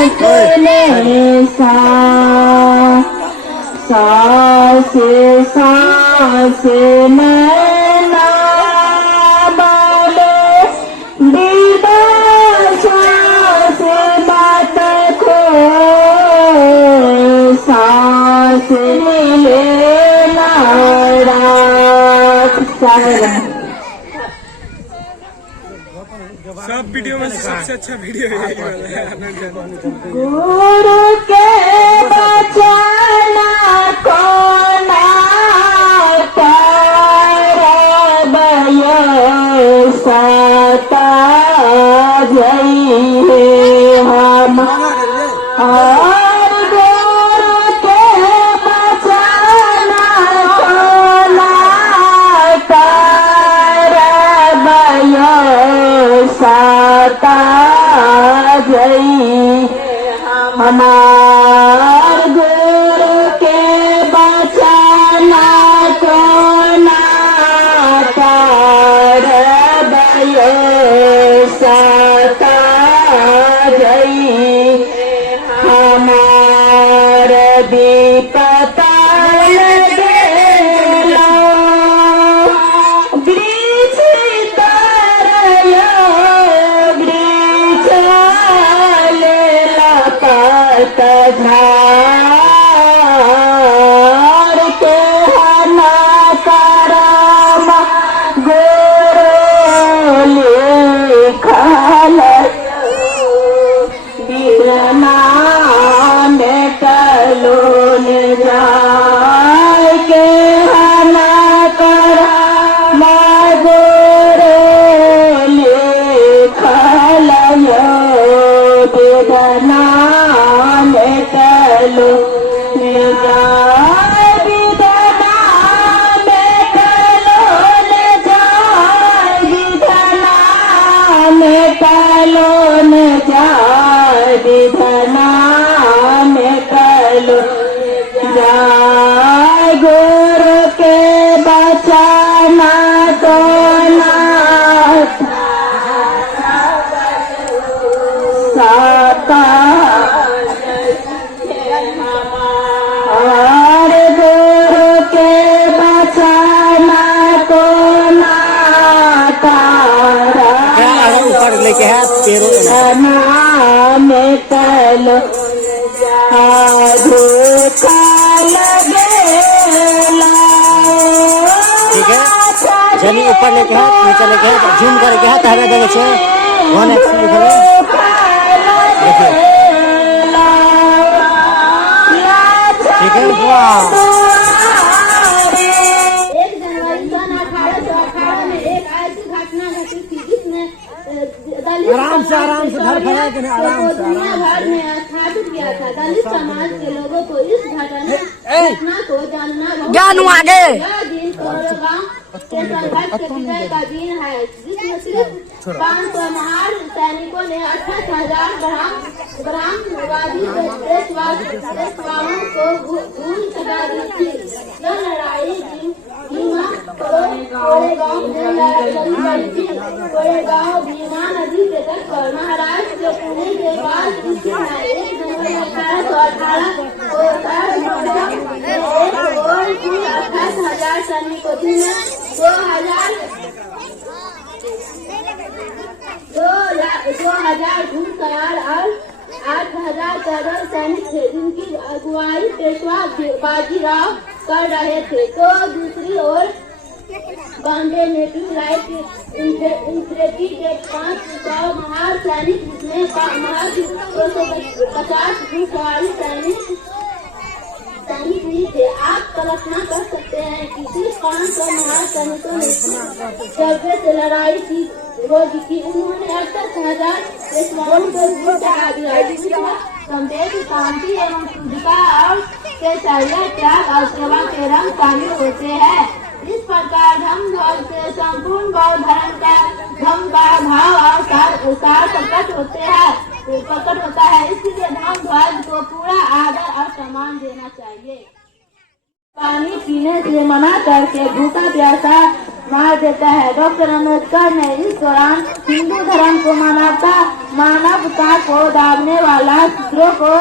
चले सांस नैना बाले दीदा सांस बात को सांस लेना रात। सब वीडियो में सबसे अच्छा वीडियो यही वाला है। गुरु के बचना कोना करबय सता जइहे हम। और गुरु के बचना कोना करबय सता जइहे हमार गुरु के बचना कोना करबय सता जइहे हमार विपत गेला वृक्ष तरय वृक्ष लेला झाड़ के हना करम गुरु लिखल बिरना मेटलो ने जाय के हना करम गुरु लिखल बिरना मेटलो ने जाय बिरना मेटलो ने जाय बिरना मेटलो ने जाय बिरना मेटलो जाय गुरु के बचना कोना सता और गुरु के बचना कोना ऊपर लेके है में तलो ठीक है। जनी ऊपर लेके हाथ नीचे लेके हाथ झूम करके हाथ हवा देवे छे 1x लिखले देखिए ठीक है। वाह 1 जनवरी सन 1818 में एक ऐसी घटना घटी थी जिसमें आराम से धर फैला के आराम से दुनिया भर में स्थापित किया था। दलित समाज के लोगों को इस घटना को जानना जानू आगे यह दिन कोरेगांव के संघर्ष के विजय का दिन है, जिसमें सिर्फ 500 महान सैनिकों ने 28,000 ग्रामवादी पेशवाओं को भूल चढ़ा दी थी। यह लड़ाई भीमा कोरेगांव में लड़ी गई थी। कोरेगांव भीमा नदी के तट पर महाराष्ट्र के पुणे के पास स्थित है। 1 जनवरी 1818 को 28,000 सैनिकों जिनमें 2,000 घुड़सवार और 8,000 पैदल सैनिक थे, जिनकी अगुवाई पेशवा बाजीराव कर रहे थे। तो दूसरी ओर बॉम्बे नेटिव लाइट इंफेंट्री के 500 महार सैनिक, जिसमें 250 घुड़सवारी सैनिक भी थे। आप कल्पना कर सकते हैं कि सिर्फ 500 महार सैनिकों ने जब्बे से लड़ाई की उन्होंने 68,000 पेशवाओं को भूल चढ़ा दिया। संदेश शांति एवं शुद्धता और के शौर्य त्याग और सेवा के रंग शामिल होते हैं। इस प्रकार धम्म ध्वज से संपूर्ण बौद्ध धर्म का धम्म का भाव और सार प्रकट होता है। इसलिए धम्म ध्वज को पूरा आदर और सम्मान देना चाहिए। पानी पीने से मना करके भूखा प्यासा मार देता है। डॉक्टर अम्बेडकर ने इस दौरान हिंदू धर्म को मानवता को दाबने वाला, शूद्रों को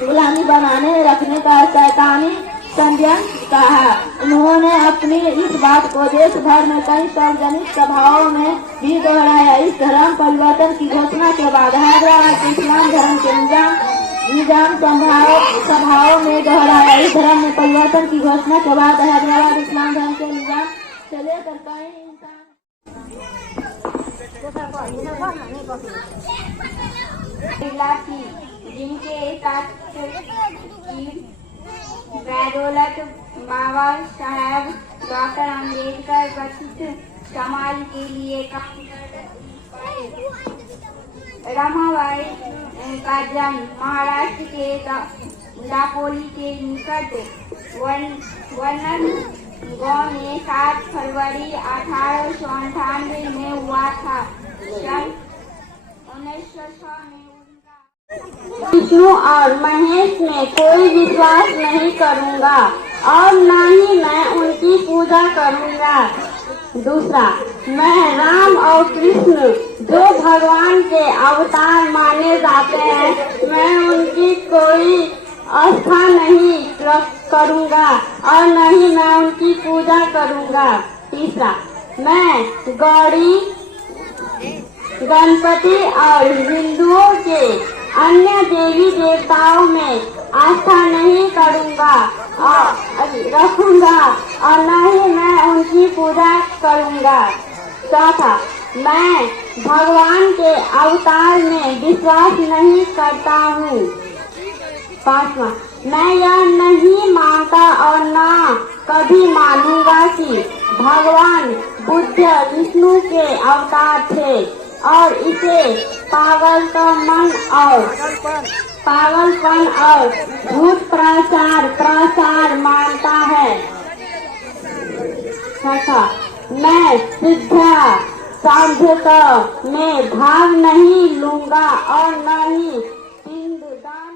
गुलामी बनाने रखने का शैतानी षड्यंत्र कहा। उन्होंने अपनी इस बात को देश भर में कई सार्वजनिक सभाओं में भी दोहराया। इस धर्म परिवर्तन की घोषणा के बाद हैदराबाद के इस्लाम धर्म के निजाम सभाओं में दोहराया। इस धर्म में परिवर्तन की घोषणा के बाद हैदराबाद इस्लाम धर्म के निजाम से लेकर कई इंसान जिनके बदौलत बाबा साहब डॉक्टर अम्बेडकर बचत समाज के लिए काम कर रहे। रमाबाई का जन्म महाराष्ट्र के दापोली के निकट वर्णन गांव में 7 फरवरी 1898 में हुआ था। सन 1906 में विष्णु और महेश में कोई विश्वास नहीं करूंगा और न ही मैं उनकी पूजा करूंगा। दूसरा, मैं राम और कृष्ण जो भगवान के अवतार माने जाते हैं, मैं उनकी कोई आस्था नहीं करूंगा और न ही मैं उनकी पूजा करूंगा। तीसरा, मैं गौरी, गणपति और हिंदुओं के अन्य देवी देवताओं में आस्था नहीं करूंगा और रखूंगा और न ही मैं उनकी पूजा करूंगा। चौथा, मैं भगवान के अवतार में विश्वास नहीं करता हूँ। पांचवा, मैं यह नहीं मानता और न कभी मानूंगा कि भगवान बुद्ध विष्णु के अवतार थे और इसे पागलपन और झूठ प्रचार मानता है। छठा, मैं सिद्धा सांख्यता में भाग नहीं लूंगा और न ही पिंडदान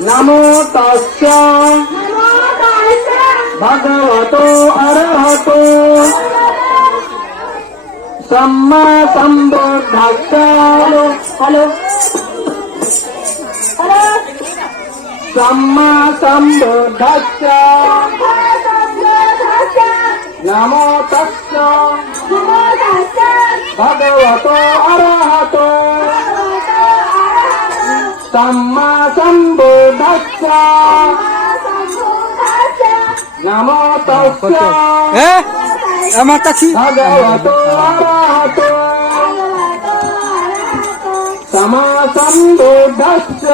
नमो तस्स भगवतो अरहतो सम्मा संबुद्धस्स सम्मा संबुद्धस्स नमो तस्स भगवतो अरहतो सम्मा संबुद्धस्स नमो तस्स भगवतो अरहतो सम्मा संबुद्धस्स।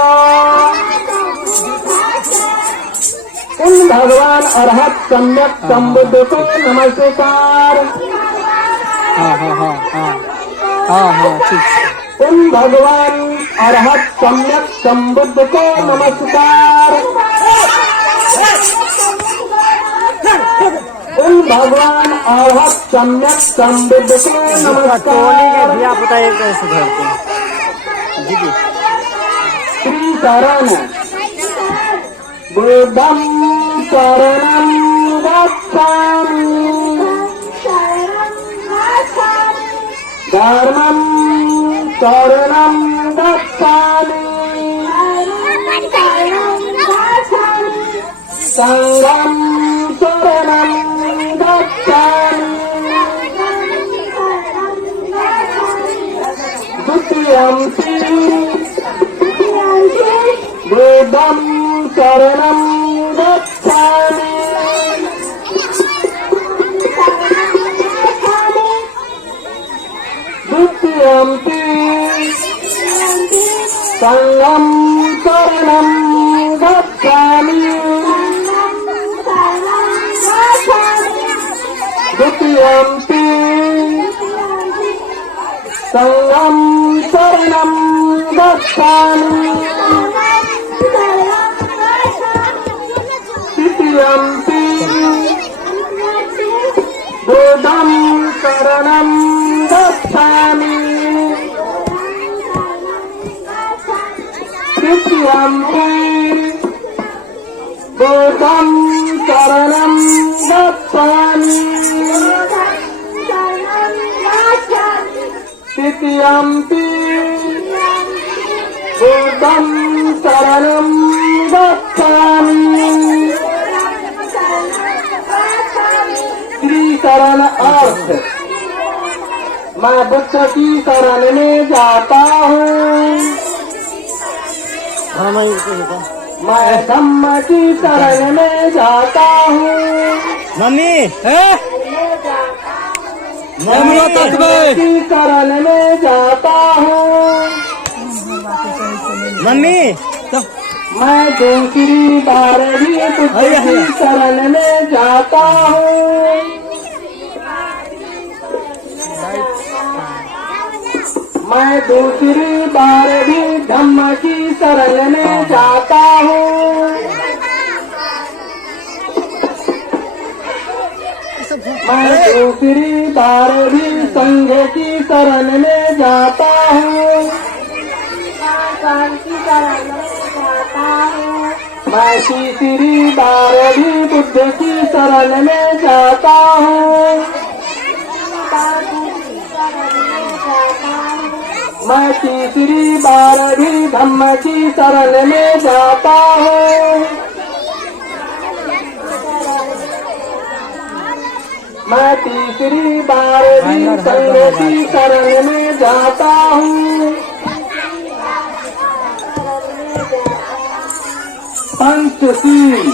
उन भगवान अरहत सम्यक संबुद्ध को नमस्कार। उन भगवान अरहत सम्यक संबुद्ध को नमस्कार। उन भगवान अरहत सम्यक संबुद्ध को नमस्कार। श्री शरण बुद्धं शरणं गच्छामि धर्मं शरणं गच्छामि संघं शरणं गच्छामि द्वितीयंपि बुद्धं शरणं गच्छामि द्वितीयंपि संगम शरणं गच्छामि द्वितीयम्पि संगम शरणं गच्छामि तृतीयम्पि बुद्धं शरणं गच्छामि तृतीयम्पि बुद्धं शरणं गच्छामि तृतीयम्पि बुद्धं शरणं गच्छामि। शरण अर्थ मैं बुद्ध की शरण में जाता हूँ, मैं धम्म की शरण में जाता हूँ, मम्मी की शरण में जाता हूँ, मम्मी मैं दूसरी बार भी बुद्ध की शरण में जाता हूँ, मैं दूसरी बार भी धम्म की शरण में जाता हूँ, मैं दूसरी बार भी संघ की शरण में जाता हूँ, मैं तीसरी बार भी बुद्ध की शरण में जाता हूँ, मैं तीसरी बार भी धम्म की शरण में जाता हूँ, मैं तीसरी बार भी संघ की शरण में जाता हूँ, पंचशील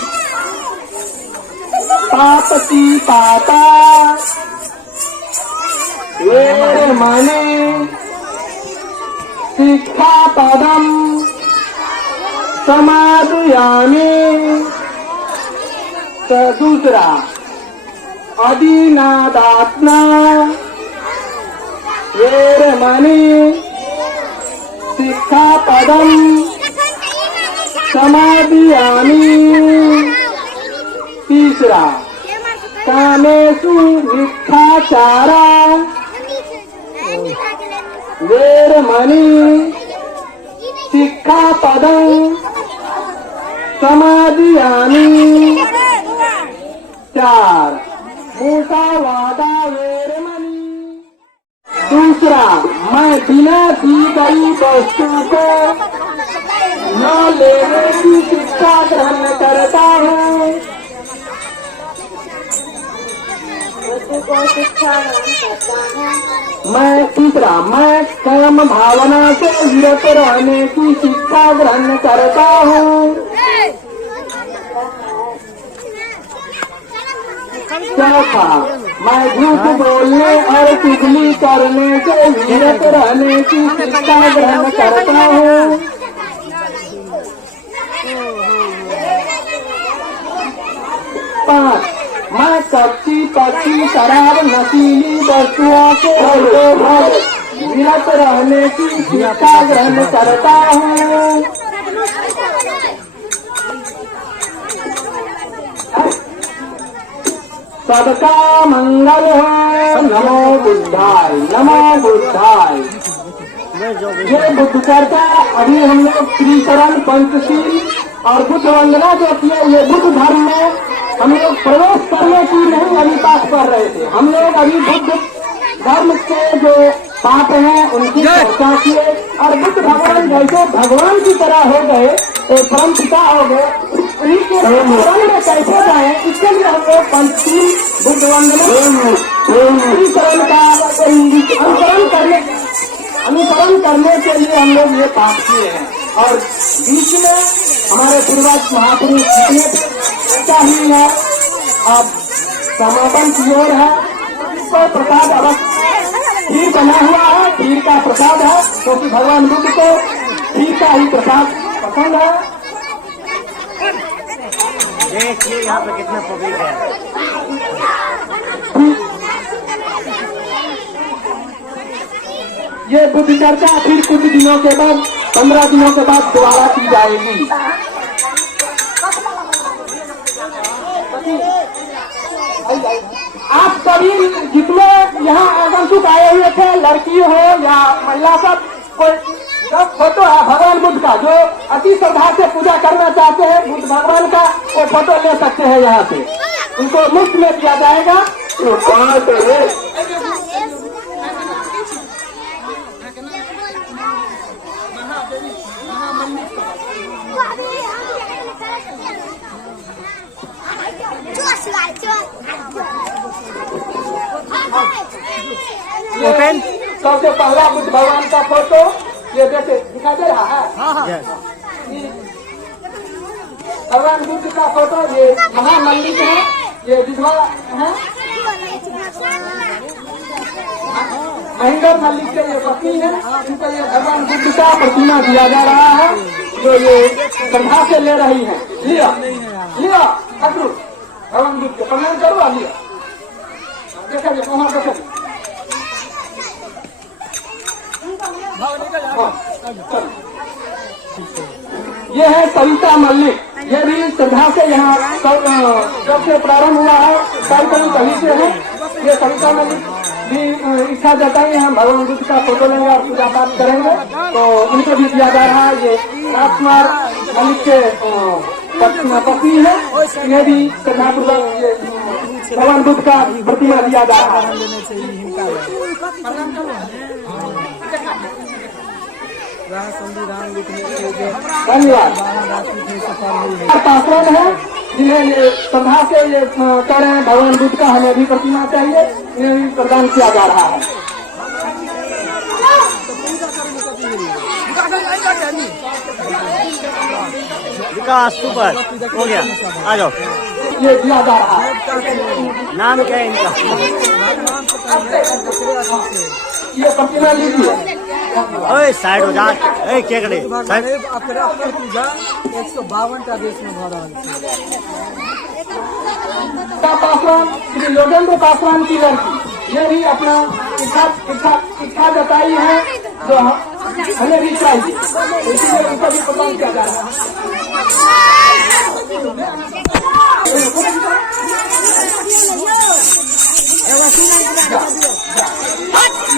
पापती पाता वेरमणि शिक्षापदं समादयामि। दूसरा अदीनादात्मा वेरमणि शिक्षापदं समादयामि। तीसरा कामेषु मिथ्याचारा वेरमणि शिक्षापदं समादयामि। चार मूसावादा वेरमणि। दूसरा मैं बिना दी गई वस्तु को न लेने की शिक्षा ग्रहण करता हूँ। मैं तीसरा मैं कर्म भावना से विरत रहने की शिक्षा ग्रहण करता हूँ। चौथा मैं झूठ बोलने और चुगली करने से विरत रहने की शिक्षा ग्रहण करता हूँ। पाँच मैं कच्ची पक्की शराब नशीली वस्तुओं से विरत रहने की शिक्षा ग्रहण करता हूँ। सबका मंगल हो। नमो बुद्धाय नमो बुद्धाय। ये बुद्ध चर्चा अभी हम लोग त्रिशरण पंचशील और बुद्ध वंदना जो किए ये बुद्ध धर्म में हम लोग प्रवेश करने की नहीं अभी बात कर रहे थे। हम लोग अभी बुद्ध धर्म के जो पाठ हैं उनकी चर्चा किए और बुद्ध भगवान जैसे भगवान की तरह हो गए तो परम पिता हो गए उन्हीं के शरण में कैसे जाए इसके लिए हम लोग पंचशील बुद्ध वंदना त्रिशरण का अनुसरण करने के लिए हम लोग ये पाठ किए हैं। और बीच में हमारे पूर्वज महापुरुष जितने हुई है अब समापन की ओर है। इसको प्रसाद अवश्य खीर बना हुआ है, खीर का प्रसाद है क्योंकि भगवान बुद्ध को खीर का ही प्रसाद पसंद है। देखिए यहाँ पे कितना पब्लिक है। ये बुद्ध चर्चा फिर कुछ दिनों के बाद 15 दिनों के बाद दोबारा की जाएगी। आप सभी जितने यहाँ आगंतुक आए हुए थे, लड़की हो या महिला, सब कोई जब फोटो है भगवान बुद्ध का जो अति श्रद्धा से पूजा करना चाहते हैं बुद्ध भगवान का, वो फोटो ले सकते हैं यहाँ पे, उनको मुफ्त में दिया जाएगा। तो कहाँ से है? ओपन सबसे पहला बुद्ध भगवान का फोटो ये जैसे दिखा दे रहा है। भगवान बुद्ध का फोटो ये महामंडित है, ये विधवा है, महेंद्र मल्लिक के ये पत्नी है, इनको ये भगवान बुद्ध का प्रतिमा दिया जा रहा है जो ये श्रद्धा से ले रही है। लिया लिया अग्रु भगवान बुद्ध के प्रणाम करो। लिया देखा जाए वहाँ देखा जाए। ये है सविता मल्लिक, ये भी श्रद्धा से यहाँ जब से प्रारंभ हुआ है तभी से है। ये सविता मल्लिक भी इच्छा जताई हम भगवान बुद्ध का फोटो लेंगे और पूजा पाठ करेंगे, तो उनको भी दिया जा रहा है। ये राजकुमार मल्लिक के पत्नी है, इन्हें भी श्रद्धापूर्वक ये भगवान बुद्ध का प्रतिमा दिया जा रहा है। संविधान लिखने के लिए धन्यवाद। सफल पासवान है जिन्हें ये श्रद्धा से ये कह रहे हैं भगवान बुद्ध का हमें भी प्रतिमा चाहिए, इन्हें भी प्रदान किया जा रहा है। विकास सुपर हो गया, आ जाओ। ये दिया जा रहा है। नाम क्या है इनका? ये प्रतिमा लीजिए। ओए साइड हो जा, ए क्या करे साइड। पूजा 152 देश में भा रहा पासवान श्री योगेंद्र पासवान की लड़की, ये भी अपना इच्छा जताई है जो हमें भी चाहिए, इसलिए उनको भी प्रदान किया जा रहा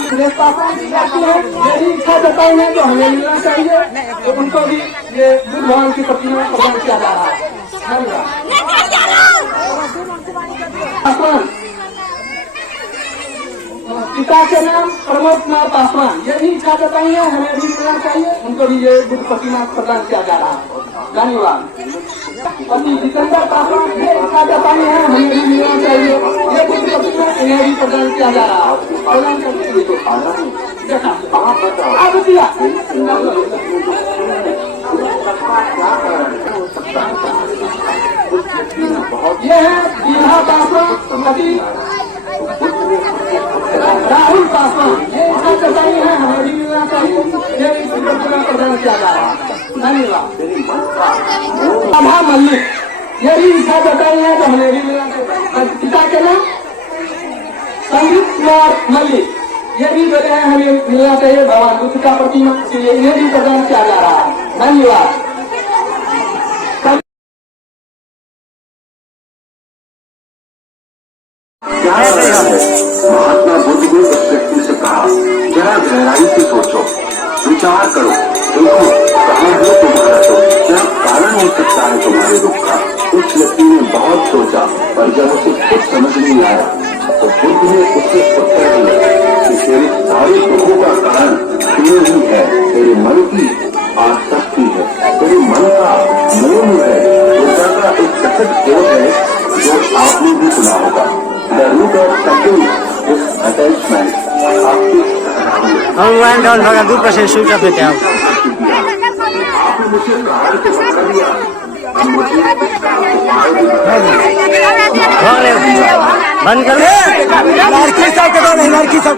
सुरेश पासवान की लड़की है, ये भी इच्छा जताई है जो हमें मिलना चाहिए, तो उनको भी ये बुद्ध भगवान की प्रतिमा प्रदान किया जा रहा है। पासवान पिता के नाम प्रमोद कुमार पासवान, ये भी इच्छा जताई है हमें भी मिलना चाहिए, उनको भी ये बुद्ध प्रतिमा प्रदान किया जा रहा है। धन्यवाद। पति जितेंद्र पासवान, ये इच्छा जताई है हमें भी मिलना चाहिए, ये बुद्ध प्रतिमा इन्हें भी प्रदान किया जा रहा है। प्रदान करने के लिए आप दिया ये है दीघा पासवान, पति राहुल पासवान, ये इच्छा जताई है हमें भी मिलना चाहिए, ये प्रदान किया जा रहा है। धन्यवाद। सभा मल्लिक, ये भी इच्छा जताई है तो हमें भी मिलना चाहिए। पिता के नाम संदीप कुमार मल्लिक, ये भी बोले हैं हमें मिलना चाहिए भगवान बुद्ध का प्रतिमा, इन्हें भी प्रदान किया जा रहा है। धन्यवाद। महात्मा बुद्ध ने उस व्यक्ति से कहा, जरा गहराई से सोचो, विचार करो, देखो कहाँ है तुम्हारा दुख, क्या कारण हो सकता है तुम्हारे दुख का। उस व्यक्ति ने बहुत सोचा, पर जब उसे कुछ समझ नहीं आया तो बुद्ध ने उससे उत्तर दिया कि तेरे सारे दुखों का कारण तू ही है, तेरे मन की आसक्ति है, तेरे मन का मोह है। बुद्ध का एक प्रसिद्ध कोट है जो आपने भी सुना होगा, The root of suffering is attachment. हम वन डाउन होगा 2% स्विच ऑफ देते हैं। आपने मुझे कार को बता दिया, अब मुझे बंद कर। लड़की सब